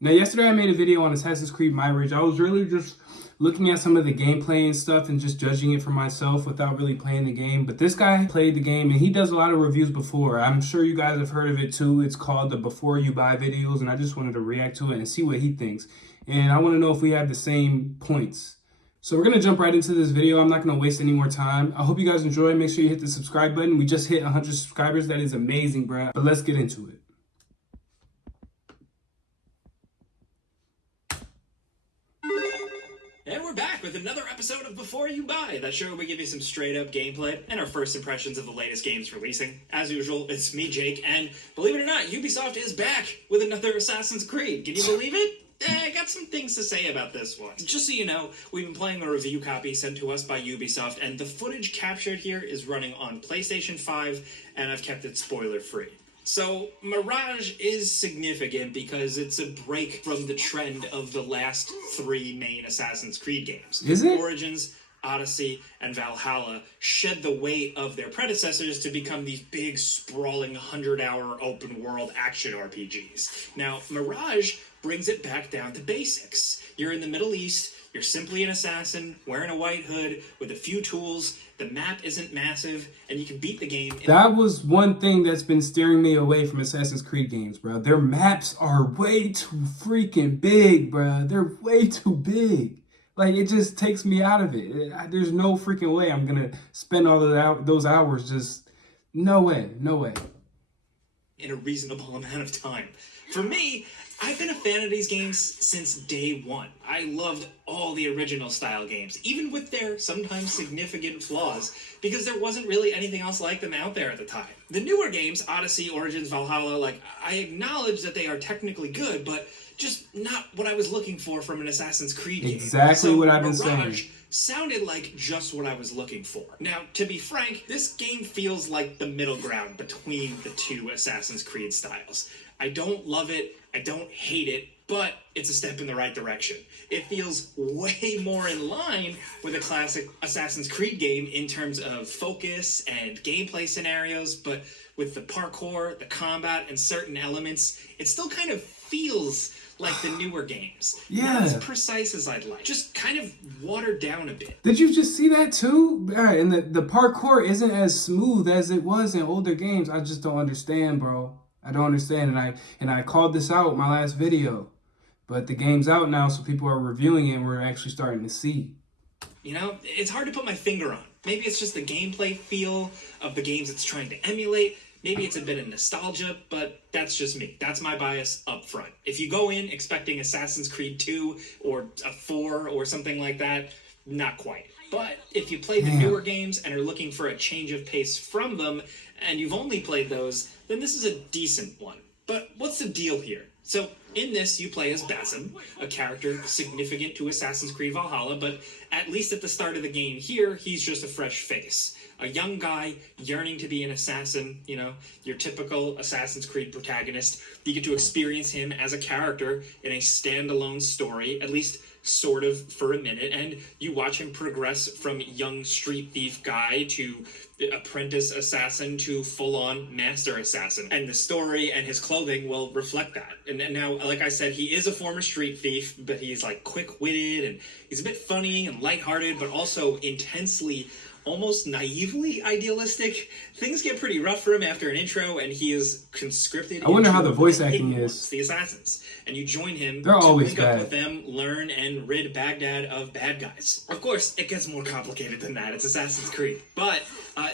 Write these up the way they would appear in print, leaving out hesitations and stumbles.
Now, yesterday I made a video on Assassin's Creed Mirage. I was really just looking at some of the gameplay and stuff and just judging it for myself without really playing the game. But this guy played the game and he does a lot of reviews before. I'm sure you guys have heard of it too. It's called the Before You Buy videos, and I just wanted to react to it and see what he thinks. And I want to know if we have the same points. So we're going to jump right into this video. I'm not going to waste any more time. I hope you guys enjoy. Make sure you hit the subscribe button. We just hit 100 subscribers. That is amazing, bro. But let's get into it. And we're back with another episode of Before You Buy, that show where we give you some straight-up gameplay and our first impressions of the latest games releasing. As usual, it's me, Jake, and believe it or not, Ubisoft is back with another Assassin's Creed. Can you believe it? I got some things to say about this one. Just so you know, we've been playing a review copy sent to us by Ubisoft, and the footage captured here is running on PlayStation 5, and I've kept it spoiler-free. So, Mirage is significant because it's a break from the trend of the last three main Assassin's Creed games. Is it? Origins, Odyssey, and Valhalla shed the weight of their predecessors to become these big, sprawling, 100-hour open-world action RPGs. Now, Mirage brings it back down to basics. You're in the Middle East, you're simply an assassin, wearing a white hood, with a few tools, the map isn't massive, and you can beat the game. That was one thing that's been steering me away from Assassin's Creed games, bro. Their maps are way too freaking big, bro. They're way too big. Like, it just takes me out of it. There's no freaking way I'm going to spend all of those hours just... No way. No way. In a reasonable amount of time. For me, I've been a fan of these games since day one. I loved all the original style games, even with their sometimes significant flaws, because there wasn't really anything else like them out there at the time. The newer games, Odyssey, Origins, Valhalla, I acknowledge that they are technically good, but just not what I was looking for from an Assassin's Creed game. Exactly what I've been Mirage saying. Sounded like just what I was looking for. Now, to be frank, this game feels like the middle ground between the two Assassin's Creed styles. I don't love it, I don't hate it, but it's a step in the right direction. It feels way more in line with a classic Assassin's Creed game in terms of focus and gameplay scenarios, but with the parkour, the combat, and certain elements, it still kind of feels like the newer games. Yeah. Not as precise as I'd like. Just kind of watered down a bit. Did you just see that too? And the parkour isn't as smooth as it was in older games. I just don't understand, bro. I don't understand. And I called this out in my last video. But the game's out now, so people are reviewing it and we're actually starting to see. You know, it's hard to put my finger on. Maybe it's just the gameplay feel of the games it's trying to emulate. Maybe it's a bit of nostalgia, but that's just me. That's my bias up front. If you go in expecting Assassin's Creed 2 or a 4 or something like that, not quite. But if you play the newer games and are looking for a change of pace from them, and you've only played those, then this is a decent one. But what's the deal here? So, in this, you play as Basim, a character significant to Assassin's Creed Valhalla, but at least at the start of the game here, he's just a fresh face. A young guy yearning to be an assassin, you know, your typical Assassin's Creed protagonist. You get to experience him as a character in a standalone story, at least sort of for a minute, and you watch him progress from young street thief guy to apprentice assassin to full-on master assassin. And the story and his clothing will reflect that. And now, like I said, he is a former street thief, but he's like quick-witted and he's a bit funny and lighthearted, but also intensely, almost naively idealistic. Things get pretty rough for him after an intro, and he is conscripted. I wonder how the voice acting is. The assassins, and you join him. They're always link up bad. with them, learn and rid Baghdad of bad guys. Of course, it gets more complicated than that. It's Assassin's Creed, but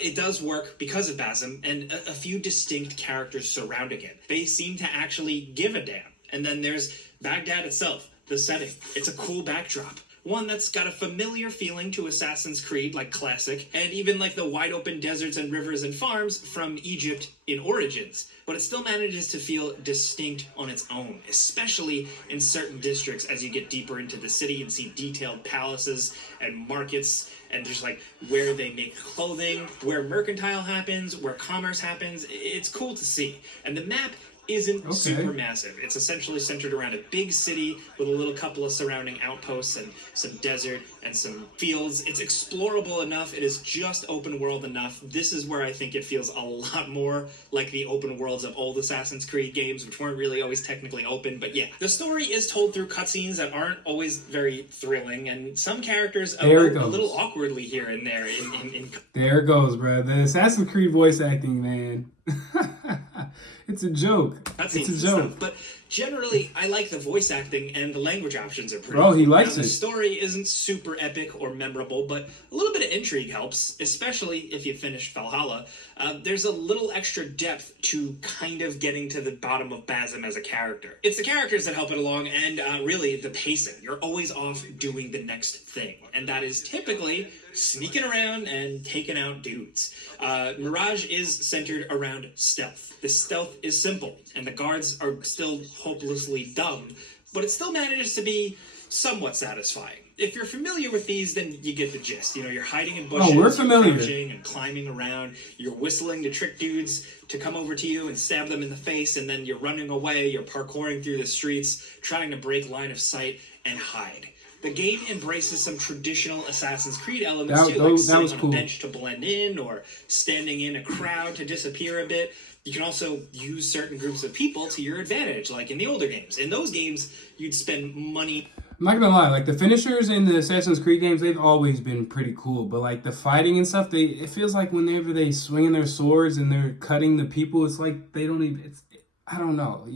it does work because of Basim and a few distinct characters surrounding it. They seem to actually give a damn. And then there's Baghdad itself, the setting. It's a cool backdrop. One that's got a familiar feeling to Assassin's Creed, like classic, and even like the wide open deserts and rivers and farms from Egypt in Origins. But it still manages to feel distinct on its own, especially in certain districts as you get deeper into the city and see detailed palaces and markets and just like where they make clothing, where mercantile happens, where commerce happens. It's cool to see. And the map isn't super massive. It's essentially centered around a big city with a little couple of surrounding outposts and some desert and some fields. It's explorable enough. It is just open world enough. This is where I think it feels a lot more like the open worlds of old Assassin's Creed games, which weren't really always technically open. But yeah, the story is told through cutscenes that aren't always very thrilling, and some characters emote a little awkwardly here and there. There it goes, bro. The Assassin's Creed voice acting, man. It's a joke. It's a joke. But generally, I like the voice acting, and the language options are pretty cool. He likes it. The story isn't super epic or memorable, but a little bit of intrigue helps, especially if you finish Valhalla. There's a little extra depth to kind of getting to the bottom of Basim as a character. It's the characters that help it along, and really the pacing. You're always off doing the next thing, and that is typically sneaking around and taking out dudes. Mirage is centered around stealth. The stealth is simple, and the guards are still hopelessly dumb, but it still manages to be somewhat satisfying. If you're familiar with these, then you get the gist. You know, you're hiding in bushes, we're familiar. you're crouching and climbing around, you're whistling to trick dudes to come over to you and stab them in the face, and then you're running away, you're parkouring through the streets, trying to break line of sight and hide. The game embraces some traditional Assassin's Creed elements too, like sitting on a bench to blend in, or standing in a crowd to disappear a bit. You can also use certain groups of people to your advantage, like in the older games. In those games, you'd spend money. I'm not gonna lie, like the finishers in the Assassin's Creed games, they've always been pretty cool. But like the fighting and stuff, it feels like whenever they swing their swords and they're cutting the people, it's like they don't even. I don't know.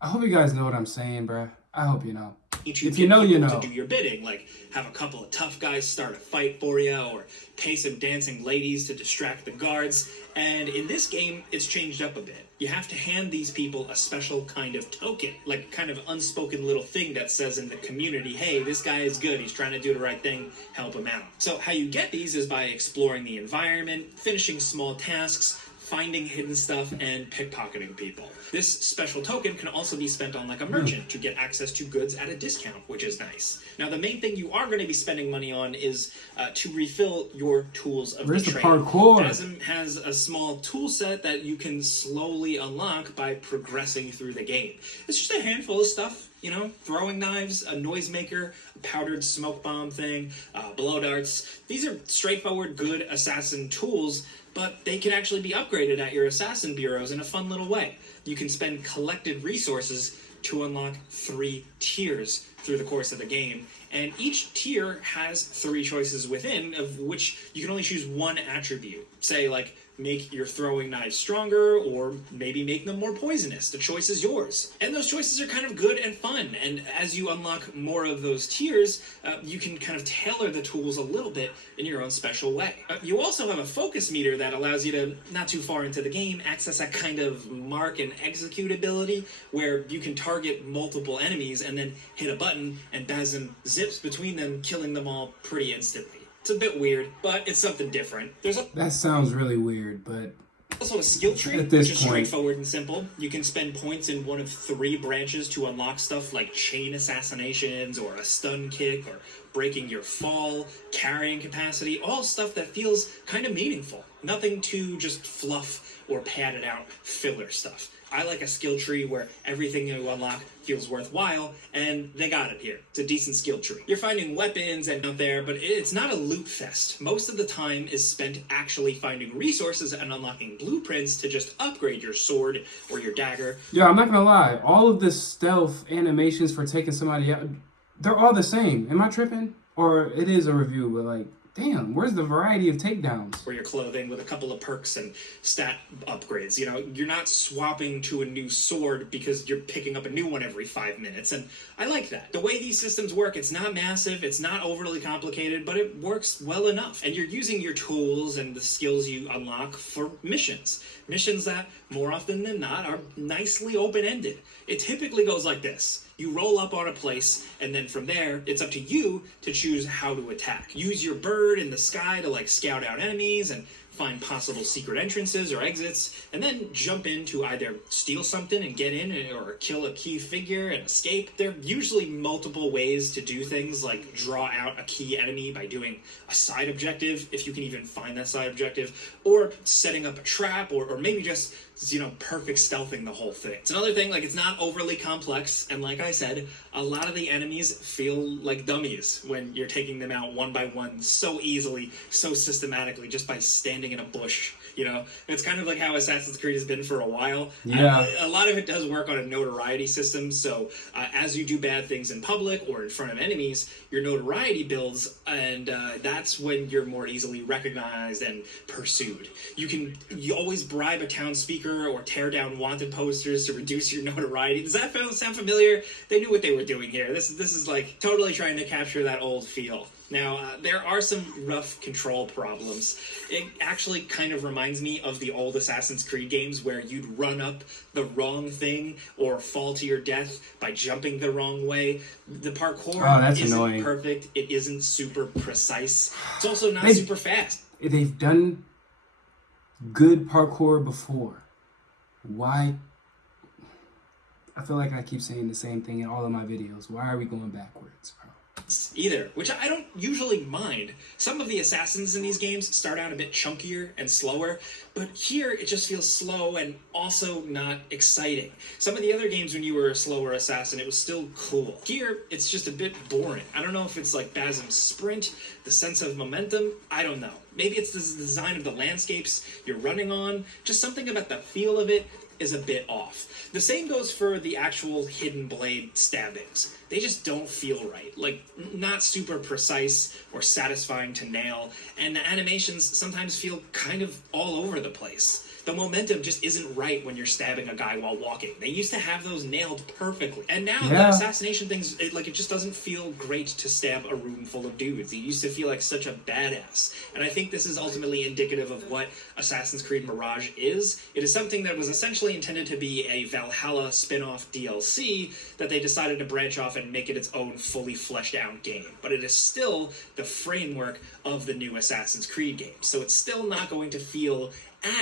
I hope you guys know what I'm saying, bruh. I hope you know. If you know, you know. To do your bidding, like have a couple of tough guys start a fight for you, or pay some dancing ladies to distract the guards. And in this game, it's changed up a bit. You have to hand these people a special kind of token, like kind of unspoken little thing that says in the community, hey, this guy is good, he's trying to do the right thing, help him out. So how you get these is by exploring the environment, finishing small tasks, finding hidden stuff, and pickpocketing people. This special token can also be spent on like a merchant to get access to goods at a discount, which is nice. Now, the main thing you are going to be spending money on is to refill your tools of the trade. Parkour? Basim has a small tool set that you can slowly unlock by progressing through the game. It's just a handful of stuff. You know, throwing knives, a noisemaker, a powdered smoke bomb thing, blow darts. These are straightforward, good assassin tools, but they can actually be upgraded at your assassin bureaus in a fun little way. You can spend collected resources to unlock 3 tiers through the course of the game, and each tier has 3 choices within, of which you can only choose one attribute. Say, like, make your throwing knives stronger, or maybe make them more poisonous. The choice is yours. And those choices are kind of good and fun, and as you unlock more of those tiers, you can kind of tailor the tools a little bit in your own special way. You also have a focus meter that allows you to, not too far into the game, access a kind of mark and execute ability, where you can target multiple enemies and then hit a button, and Basim zips between them, killing them all pretty instantly. It's a bit weird, but it's something different. That sounds really weird, but also a skill tree, which is straightforward and simple. You can spend points in one of 3 branches to unlock stuff like chain assassinations, or a stun kick, or breaking your fall, carrying capacity, all stuff that feels kind of meaningful. Nothing too just fluff or padded out filler stuff. I like a skill tree where everything you unlock feels worthwhile, and they got it here. It's a decent skill tree. You're finding weapons and out there, but it's not a loot fest. Most of the time is spent actually finding resources and unlocking blueprints to just upgrade your sword or your dagger. Yeah, I'm not gonna lie. All of the stealth animations for taking somebody out, they're all the same. Am I tripping? Or it is a review, but like, damn, where's the variety of takedowns? Or your clothing with a couple of perks and stat upgrades. You know, you're not swapping to a new sword because you're picking up a new one every 5 minutes, and I like that. The way these systems work, it's not massive, it's not overly complicated, but it works well enough. And you're using your tools and the skills you unlock for missions. Missions that, more often than not, are nicely open-ended. It typically goes like this. You roll up on a place, and then from there, it's up to you to choose how to attack. Use your bird in the sky to like scout out enemies and find possible secret entrances or exits, and then jump in to either steal something and get in, or kill a key figure and escape. There are usually multiple ways to do things, like draw out a key enemy by doing a side objective, if you can even find that side objective, or setting up a trap, or maybe just perfect stealthing the whole thing. It's another thing, like, it's not overly complex, and like I said, a lot of the enemies feel like dummies when you're taking them out one by one so easily, so systematically, just by standing in a bush. It's kind of like how Assassin's Creed has been for a while. Yeah. A lot of it does work on a notoriety system, so as you do bad things in public or in front of enemies, your notoriety builds, and that's when you're more easily recognized and pursued. You always bribe a town speaker or tear down wanted posters to reduce your notoriety. Does that sound familiar? They knew what they were doing here. This is like totally trying to capture that old feel. Now, there are some rough control problems. It actually kind of reminds me of the old Assassin's Creed games where you'd run up the wrong thing or fall to your death by jumping the wrong way. The parkour isn't annoying. Perfect. It isn't super precise. It's also not super fast. They've done good parkour before. Why? I feel like I keep saying the same thing in all of my videos. Why are we going backwards, bro? Either, which I don't usually mind. Some of the assassins in these games start out a bit chunkier and slower, but here it just feels slow and also not exciting. Some of the other games when you were a slower assassin, it was still cool. Here, it's just a bit boring. I don't know if it's like Basim's sprint, the sense of momentum, I don't know. Maybe it's the design of the landscapes you're running on, just something about the feel of it is a bit off. The same goes for the actual hidden blade stabbings. They just don't feel right. Like, not super precise or satisfying to nail, and the animations sometimes feel kind of all over the place. The momentum just isn't right when you're stabbing a guy while walking. They used to have those nailed perfectly. And now the assassination things, it just doesn't feel great to stab a room full of dudes. It used to feel like such a badass. And I think this is ultimately indicative of what Assassin's Creed Mirage is. It is something that was essentially intended to be a Valhalla spin-off DLC that they decided to branch off and make it its own fully fleshed out game. But it is still the framework of the new Assassin's Creed game. So it's still not going to feel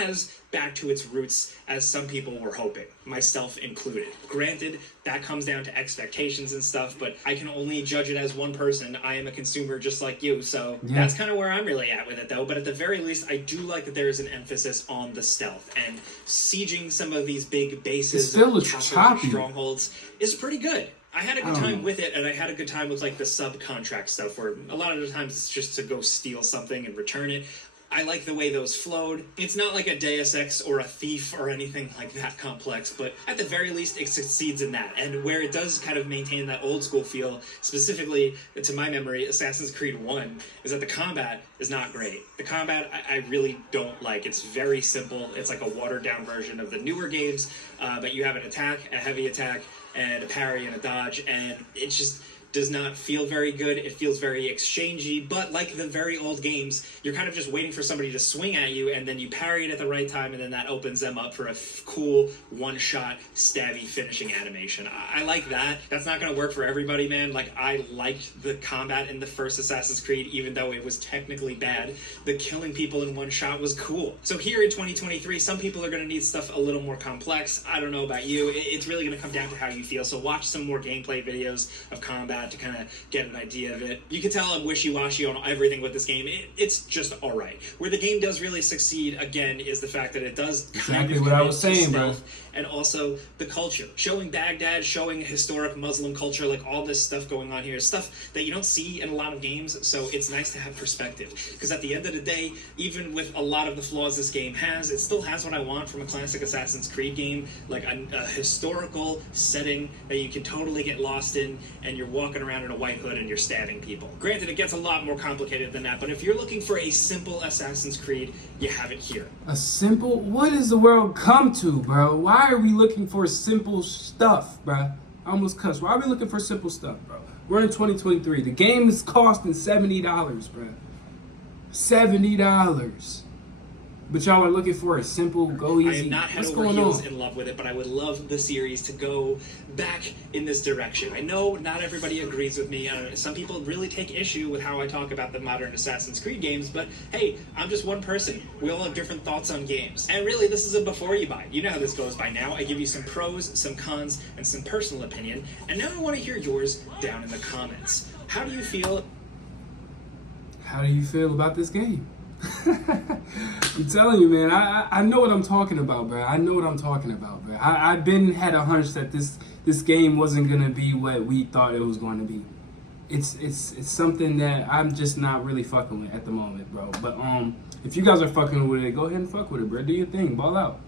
as back to its roots as some people were hoping, myself included. Granted, that comes down to expectations and stuff, but I can only judge it as one person. I am a consumer just like you, so that's kind of where I'm really at with it, though. But at the very least, I do like that there is an emphasis on the stealth, and sieging some of these big bases and strongholds is pretty good. I had a good time with it, and I had a good time with like the subcontract stuff, where a lot of the times it's just to go steal something and return it. I like the way those flowed. It's not like a Deus Ex or a Thief or anything like that complex, but at the very least it succeeds in that. And where it does kind of maintain that old school feel, specifically to my memory, Assassin's Creed 1, is that the combat is not great. The combat I really don't like. It's very simple. It's like a watered down version of the newer games, but you have an attack, a heavy attack, and a parry and a dodge, and it just does not feel very good. It feels very exchangey, but like the very old games, you're kind of just waiting for somebody to swing at you, and then you parry it at the right time, and then that opens them up for a cool one-shot stabby finishing animation. I like that. That's not going to work for everybody, man. Like, I liked the combat in the first Assassin's Creed, even though it was technically bad. The killing people in one shot was cool. So here in 2023, some people are going to need stuff a little more complex. I don't know about you. It's really going to come down to how you feel. So watch some more gameplay videos of combat to kind of get an idea of it. You can tell I'm wishy-washy on everything with this game. It's just alright. Where the game does really succeed, again, is the fact that it does exactly what I was saying, bro. And also the culture. Showing Baghdad, showing historic Muslim culture, like all this stuff going on here, stuff that you don't see in a lot of games, so it's nice to have perspective. Because at the end of the day, even with a lot of the flaws this game has, it still has what I want from a classic Assassin's Creed game, like a historical setting that you can totally get lost in, and you're walking around in a white hood and you're stabbing people. Granted, it gets a lot more complicated than that, but if you're looking for a simple Assassin's Creed, you have it here. A simple? What does the world come to, bro? Why are we looking for simple stuff, bro? I almost cussed. Why are we looking for simple stuff, bro? We're in 2023. The game is costing $70, bro. $70. But y'all are looking for a simple, go easy. I am not head over heels in love with it, but I would love the series to go back in this direction. I know not everybody agrees with me. Some people really take issue with how I talk about the modern Assassin's Creed games, but hey, I'm just one person. We all have different thoughts on games. And really, this is a before you buy. You know how this goes by now. I give you some pros, some cons, and some personal opinion. And now I want to hear yours down in the comments. How do you feel? How do you feel about this game? I'm telling you, man. I know what I'm talking about, bro. I know what I'm talking about, bro. I've been had a hunch that this game wasn't gonna be what we thought it was going to be. It's something that I'm just not really fucking with at the moment, bro. But if you guys are fucking with it, go ahead and fuck with it, bro. Do your thing, ball out.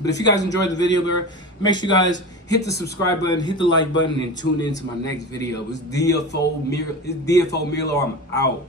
But if you guys enjoyed the video, bro, make sure you guys hit the subscribe button, hit the like button, and tune in to my next video. It's DFO Milo. I'm out.